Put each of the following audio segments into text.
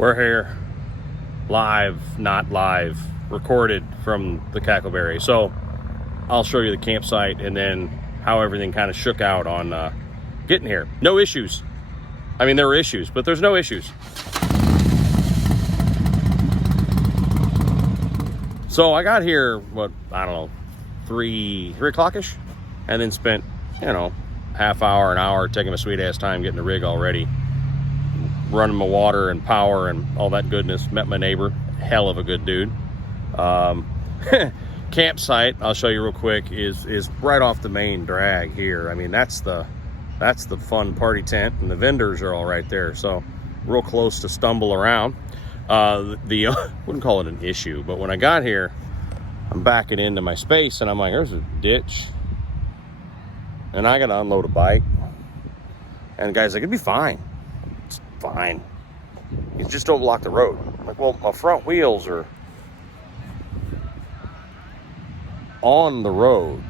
We're here live, not live, recorded from the Cacklebery. So I'll show you the campsite and then how everything kind of shook out on getting here. No issues. I mean, there were issues, but there's no issues. So I got here, what, I don't know, 3 o'clock-ish, and then spent, half hour, an hour, taking my sweet ass time getting the rig all ready, running my water and power and all that goodness. Met my neighbor, hell of a good dude. Campsite, I'll show you real quick, is right off the main drag here. I mean, that's the fun party tent, and the vendors are all right there, so real close to stumble around. Wouldn't call it an issue, but when I got here, I'm backing into my space, and I'm like, there's a ditch, and I gotta unload a bike, and the guy's like, it'd be fine. It's fine. You just don't block the road. I'm like, well, my front wheels are on the road,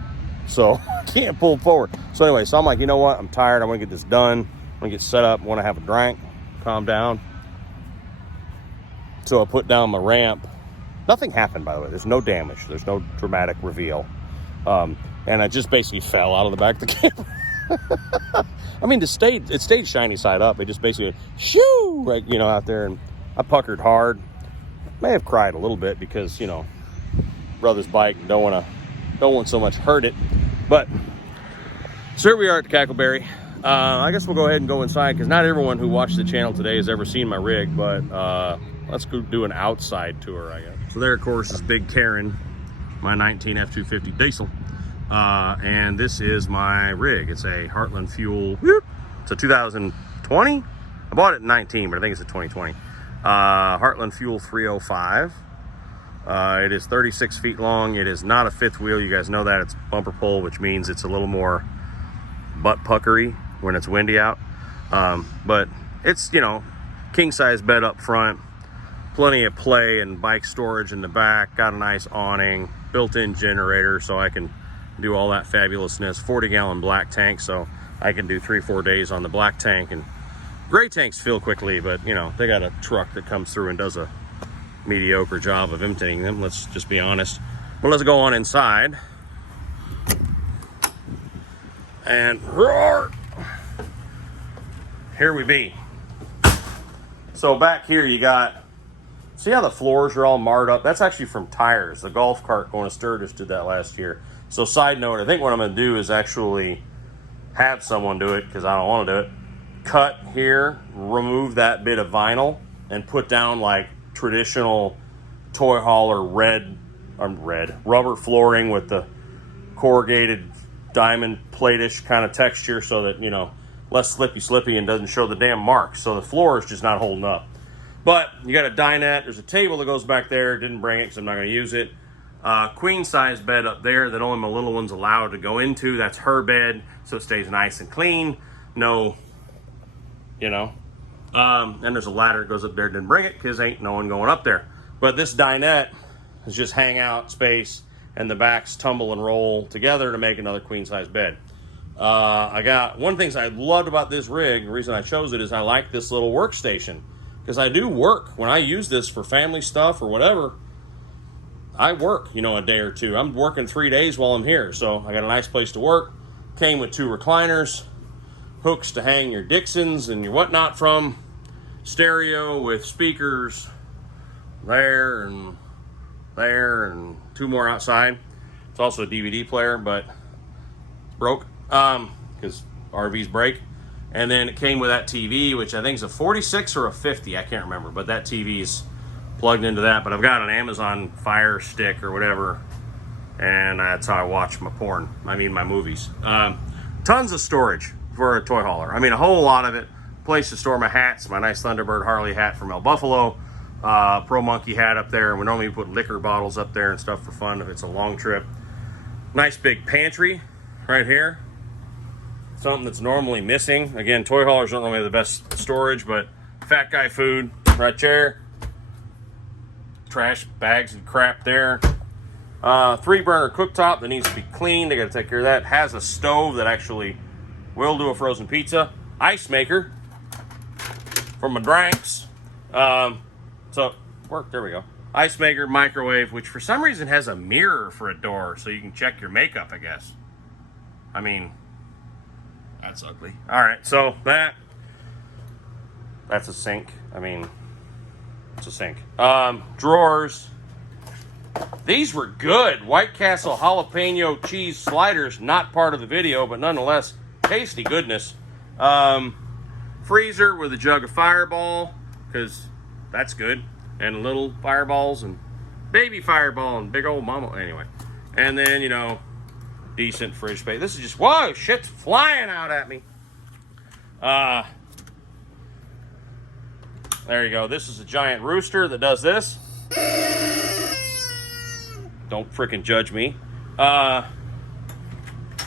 so I can't pull forward. So anyway, so I'm like, you know what? I'm tired. I want to get this done. I want to get set up. I want to have a drink, calm down. So I put down my ramp. Nothing happened, by the way. There's no damage. There's no dramatic reveal. And I just basically fell out of the back of the camper. I mean, it stayed shiny side up. It just basically, shoo, like, out there. And I puckered hard. May have cried a little bit because, brother's bike, don't want so much hurt it. But so here we are at the Cacklebery. I guess we'll go ahead and go inside because not everyone who watched the channel today has ever seen my rig, but let's go do an outside tour, I guess. So there, of course, is Big Karen, my 19 F-250 diesel. And this is my rig. It's a Heartland Fuel. Whoop, it's a 2020. I bought it in 19, but I think it's a 2020. Heartland Fuel 305. It is 36 feet long. It is not a fifth wheel. You guys know that. It's bumper pull, which means it's a little more butt puckery when it's windy out. But it's, king size bed up front, plenty of play and bike storage in the back, got a nice awning, built-in generator so I can do all that fabulousness. 40-gallon black tank, so I can do 3-4 days on the black tank. And gray tanks fill quickly, but they got a truck that comes through and does a mediocre job of emptying them, let's just be honest. But let's go on inside and roar. Here we be. So back here you got, see how the floors are all marred up? That's actually from tires. The golf cart going to Sturgis did that last year. So side note, I think what I'm going to do is actually have someone do it because I don't want to do it. Cut here, remove that bit of vinyl, and put down like traditional toy hauler red rubber flooring with the corrugated diamond plate-ish kind of texture so that, less slippy and doesn't show the damn marks. So the floor is just not holding up. But you got a dinette. There's a table that goes back there. Didn't bring it because I'm not going to use it. Queen size bed up there that only my little one's allowed to go into. That's her bed, so it stays nice and clean. No, and there's a ladder that goes up there. Didn't bring it because ain't no one going up there. But this dinette is just hangout space, and the backs tumble and roll together to make another queen size bed. I got one thing I loved about this rig. The reason I chose it is I like this little workstation because I do work when I use this for family stuff or whatever. I work, a day or two. I'm working 3 days while I'm here, so I got a nice place to work. Came with 2 recliners, hooks to hang your Dixons and your whatnot from, stereo with speakers there and 2 more outside. It's also a DVD player, but it's broke because RVs break. And then it came with that TV, which I think is a 46 or a 50, I can't remember, but that TV's plugged into that. But I've got an Amazon Fire Stick or whatever, and that's how I watch my movies. Tons of storage for a toy hauler. I mean, a whole lot of it. Place to store my hats, my nice Thunderbird Harley hat from El Buffalo, Pro Monkey hat up there. We normally put liquor bottles up there and stuff for fun if it's a long trip. Nice big pantry right here. Something that's normally missing. Again, toy haulers don't normally have the best storage, but fat guy food right there. Trash bags and crap there. 3-burner cooktop that needs to be cleaned. They got to take care of that. Has a stove that actually will do a frozen pizza. Ice maker for my drinks. So, work, there we go. Ice maker, microwave, which for some reason has a mirror for a door so you can check your makeup, I guess. I mean, that's ugly. All right, so that's a sink. I mean, it's a sink. Drawers. These were good. White Castle jalapeno cheese sliders, not part of the video, but nonetheless, tasty goodness. Freezer with a jug of Fireball, because that's good. And little Fireballs and baby Fireball and big old mama. Anyway. And then, you know, decent fridge space. This is just, whoa, shit's flying out at me. There you go. This is a giant rooster that does this. Don't frickin' judge me.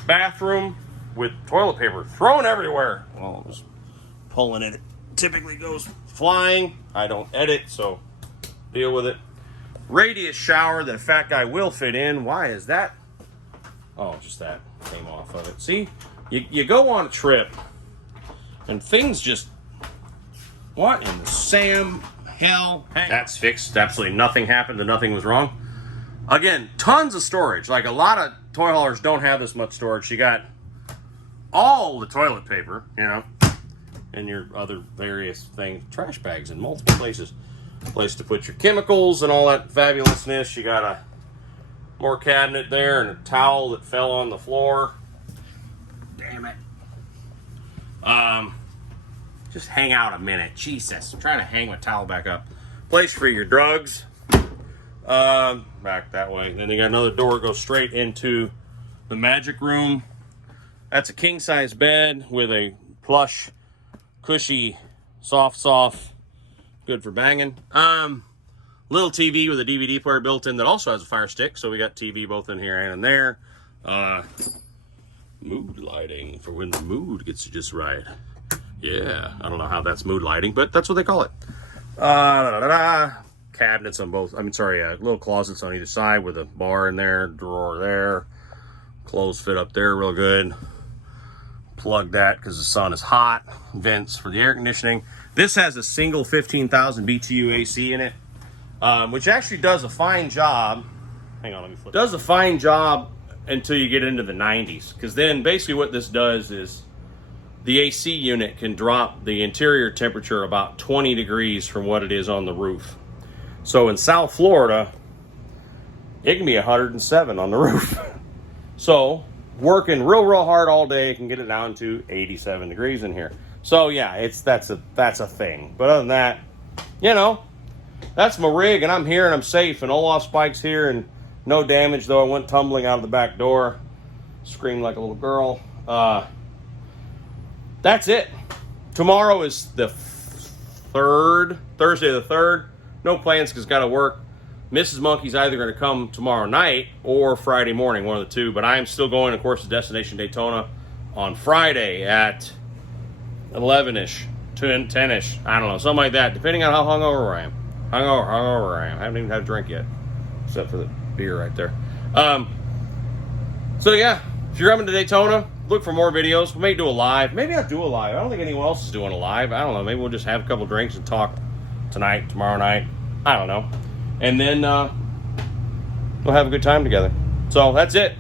Bathroom with toilet paper thrown everywhere. Well, I was pulling it. It typically goes flying. I don't edit, so deal with it. Radius shower that a fat guy will fit in. Why is that? Oh, just that came off of it. See, you go on a trip and things just, what in the Sam hell? Hey. That's fixed. Absolutely nothing happened and nothing was wrong. Again, tons of storage. Like a lot of toy haulers don't have this much storage. You got all the toilet paper, you know, and your other various things. Trash bags in multiple places. Place to put your chemicals and all that fabulousness. You got a more cabinet there and a towel that fell on the floor. Damn it. Just hang out a minute. Jesus. I'm trying to hang my towel back up. Place for your drugs. Back that way. Then you got another door that goes straight into the magic room. That's a king size bed with a plush, cushy, soft, good for banging. Little TV with a DVD player built in that also has a fire stick. So we got TV both in here and in there. Mood lighting for when the mood gets just right. Yeah, I don't know how that's mood lighting, but that's what they call it. Cabinets on both, little closets on either side with a bar in there, drawer there. Clothes fit up there real good. Plug that because the sun is hot. Vents for the air conditioning. This has a single 15,000 BTU AC in it, which actually does a fine job. Hang on, let me flip. Does a fine job until you get into the 90s, because then basically what this does is the AC unit can drop the interior temperature about 20 degrees from what it is on the roof. So in South Florida, it can be 107 on the roof. So working real hard all day can get it down to 87 degrees in here. So yeah, that's a thing. But other than that, you know, that's my rig, and I'm here and I'm safe, and Olaf's bike's here and no damage, though I went tumbling out of the back door. Screamed like a little girl. That's it. Tomorrow is the 3rd, Thursday the 3rd. No plans because got to work. Mrs. Monkey's either going to come tomorrow night or Friday morning, one of the two. But I am still going, of course, to Destination Daytona on Friday at 11-ish, 10-ish. I don't know, something like that, depending on how hungover I am. Hungover I am. I haven't even had a drink yet, except for the beer right there. So yeah, if you're coming to Daytona, look for more videos. We may do a live. Maybe I'll do a live. I don't think anyone else is doing a live. I don't know. Maybe we'll just have a couple drinks and talk tonight, tomorrow night. I don't know. And then we'll have a good time together. So that's it.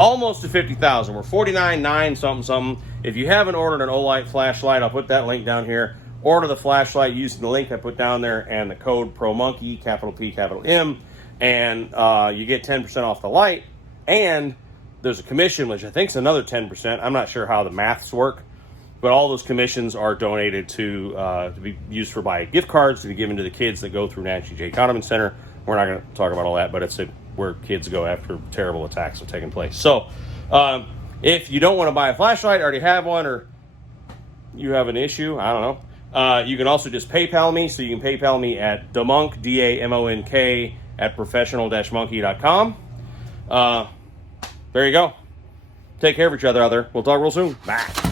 Almost to 50,000. We're 49,9 something. If you haven't ordered an Olight flashlight, I'll put that link down here. Order the flashlight using the link I put down there and the code PROMONKEY, capital P, capital M, and you get 10% off the light. And there's a commission, which I think is another 10%. I'm not sure how the maths work, but all those commissions are donated to be used for buy gift cards to be given to the kids that go through Nancy J. Kahneman Center. We're not going to talk about all that, but it's where kids go after terrible attacks have taken place. So if you don't want to buy a flashlight, already have one, or you have an issue, I don't know, you can also just PayPal me. So you can PayPal me at Damonk, DAMONK, at professional-monkey.com. There you go. Take care of each other out there. We'll talk real soon. Bye.